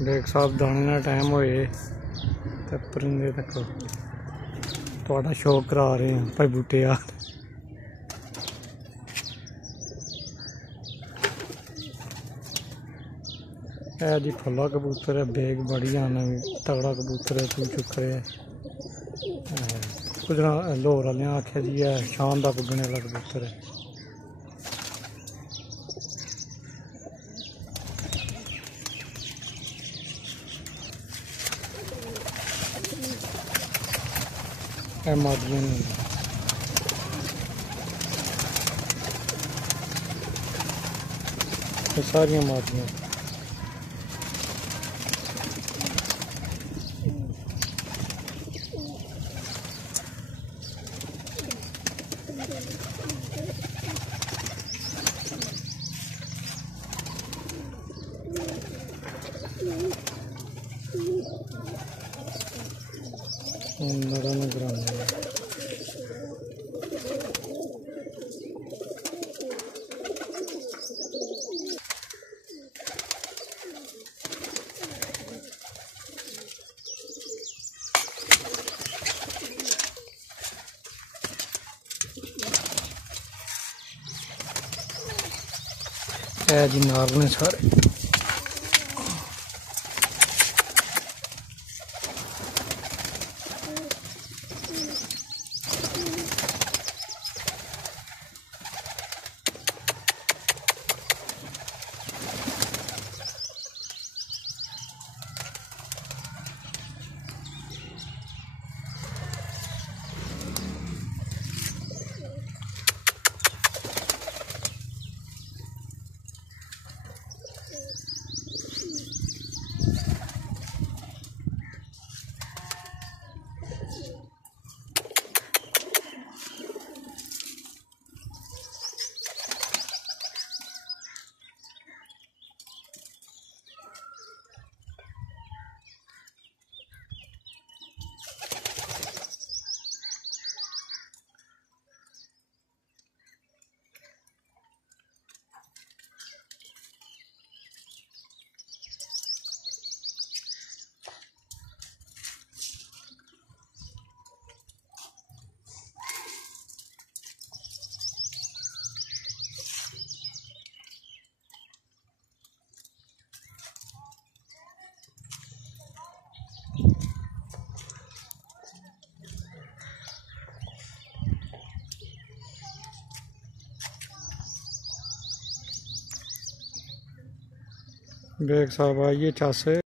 देख साहब दाने का टाइम होए ते परिंदे तक थोड़ा शौक करा रहे हैं भाई बूटे यार। है जी फुला कबूतर है, बेग बड़ी आना तगड़ा कबूतर है, तू चुक रहे कुछ लाहौर वाले आख्या जी है शान का पुगने वाला कबूतर है। मादियां सारियां मादियां नरा नगराने है जी नार ने सारे। बेग साहब आइए चासे।